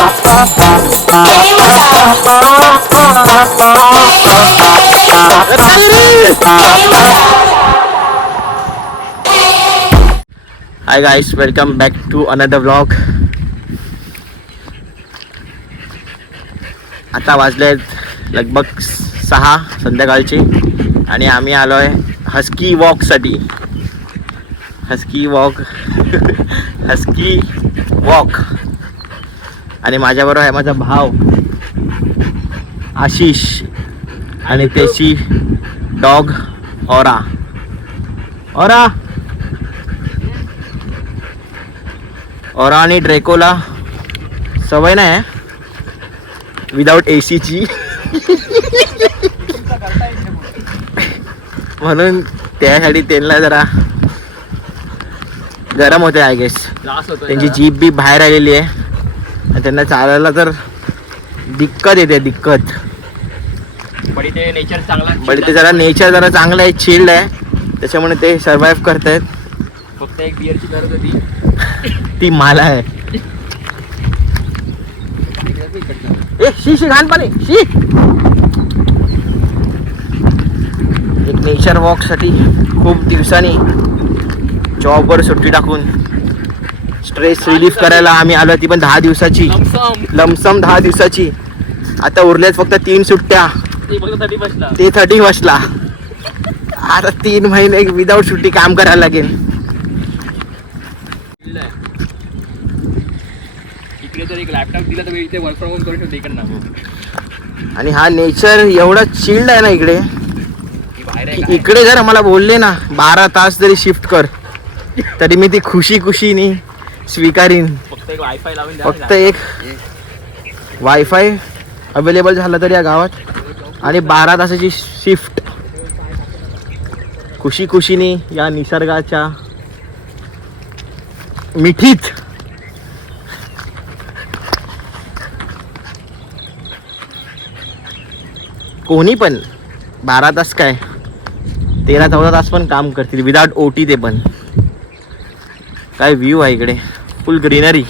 High guys, welcome back to another vlog. आता वाजलेत लगभग 6 संध्याकाळचे आणि आम्ही आलो आहे हस्की वॉकसाठी. Husky walk husky walk. आणि माझ्याबरोबर आहे माझा भाव आशिष आणि त्याची डॉग ऑरा. ऑरा ऑरा आणि ड्रेकोला सवय नाही विदाउट एसीची म्हणून त्यासाठी त्यांना जरा गरम होते आय गेस. त्यांची जीभ बी बाहेर आलेली आहे आणि त्यांना चालायला तर दिक्कत येते दिक्कत. पण इथे नेचर चांगला, पण ते जरा नेचर जरा चांगलं आहे, चिल्ड आहे, त्याच्यामुळे ते सर्वाइव्ह करतायत. फक्त एक बिअरची गरज होती, ती मला आहे. ए शी घाण पाणी शी. एक नेचर वॉक साठी खूप दिवसांनी जॉबवर सुट्टी टाकून स्ट्रेस रिलीफ करायला आम्ही आलो. ती पण 10 दिवसाची लमसम 10 दिवसाची. आता उरल्यात फक्त 3 सुट्ट्या. ते 30 बसला. आता 3 महिने विदाउट सुट्टी काम करायला लागेल. इकडे जर एक लॅपटॉप दिला तर इथे वर्क फ्रॉम होम करू शकतो इकडनं. आणि हा नेचर एवढा चिल्ड आहे ना इकडे. इकडे जर मला बोलले ना 12 तास जरी शिफ्ट कर तरी मी ती खुशीने स्वीकारीन. फक्त एक वायफाय लावून द्या. फक्त एक वायफाय अवेलेबल झाला तर या गावात आणि 12 तासाची शिफ्ट खुशीने या निसर्गाच्या मिठीत. कोणी पण 12 तास काय 13-14 तास पण काम करतील विदाउट ओटी. ते पण काय व्ह्यू आहे इकडे, फुल ग्रीनरी.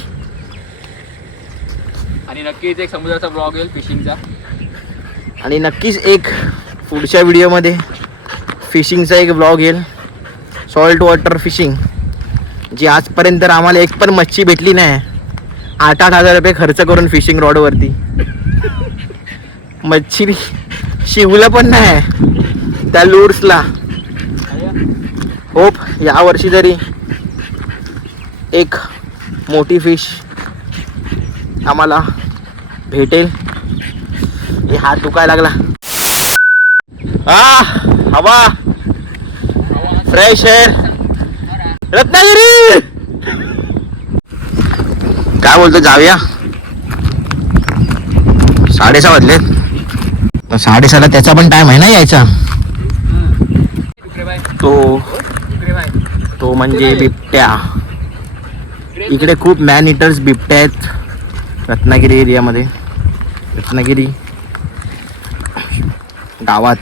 आणि नक्कीच एक समुद्राचा ब्लॉग येईल फिशिंगचा. आणि नक्कीच एक पुढच्या व्हिडिओमध्ये फिशिंगचा एक ब्लॉग येईल. सॉल्ट वॉटर फिशिंग, जी आजपर्यंत आम्हाला एक पण मच्छी भेटली नाही. 8-8 हजार रुपये खर्च करून फिशिंग रॉडवरती मच्छी शिवलं पण नाही त्या लूर्सला. होप यावर्षी तरी एक मोठी फिश आम्हाला भेटेल. हे हात दुखायला लागला. हवा फ्रेश एअर. रत्नागिरी काय बोलतो, जाऊया? 6:30 वाजलेत. 6:30ला त्याचा पण टाइम आहे ना यायचा. तो म्हणजे बिबट्या. इकडे खूप मॅन इटर्स बिबट्या आहेत रत्नागिरी एरियामध्ये. रत्नागिरी गावात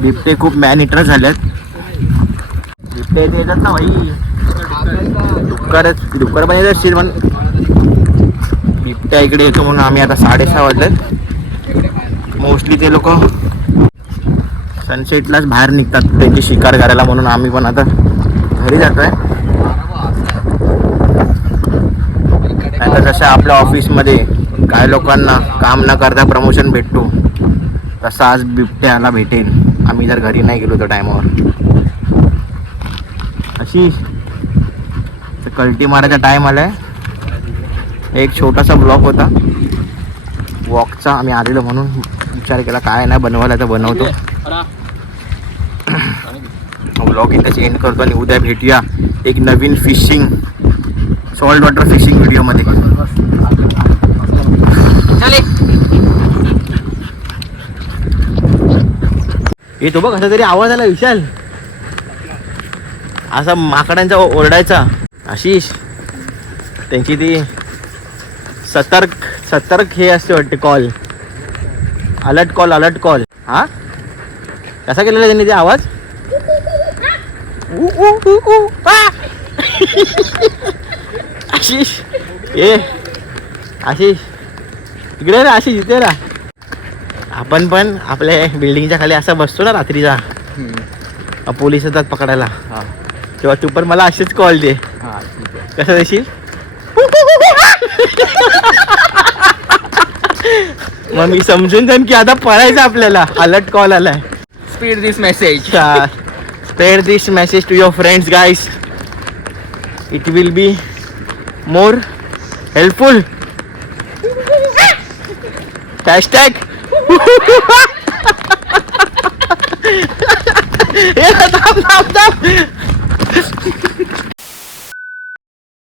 बिबटे खूप मॅन इटर झालेत. बिबटे इथे येतात ना भाई. डुक्कर पण येत असतील पण बिबट्या इकडे येतो म्हणून आम्ही आता 6:30 वाजलेत. मोस्टली ते लोक सनसेटलाच बाहेर निघतात त्यांची शिकार करायला, म्हणून आम्ही पण आता घरी जातोय. आता जसं आपल्या ऑफिसमध्ये काही लोकांना काम न करता प्रमोशन भेटतो तसं आज बिबट्याला भेटेल. आम्ही जर घरी नाही गेलो तर टायमावर. अशी कल्टी मारायचा टाइम आलाय. एक छोटासा ब्लॉग होता वॉकचा. आम्ही आलेलो म्हणून विचार केला काय नाही बनवायला तर बनवतो. ब्लॉग इथेच एंड करतो आणि उद्या भेटूया एक नवीन फिशिंग सॉल्ट वॉटर फिशिंग व्हिडिओमध्ये. येतो बघ कसा तरी आवाज आला विशाल, असा माकडांचा ओरडायचा. आशिष त्यांची ती सतर्क हे असते वाटते कॉल, अलर्ट कॉल. हा कसा केलेला त्यांनी ते आवाज? आशिष ए आशिष इकडे ना आशिष इथे ना. आपण पण आपल्या बिल्डिंगच्या खाली असा बसतो ना रात्रीचा, पोलीस येतात पकडायला, हा तेव्हा तू पण मला असेच कॉल दे. हा ठीक आहे. कसं देशील? मग मी समजून जाईन की आता पळायचं आपल्याला. अलर्ट कॉल आलाय. Speed this message. Spare this message to your friends guys. It will be more helpful. Hashtag थांब थांब थांब.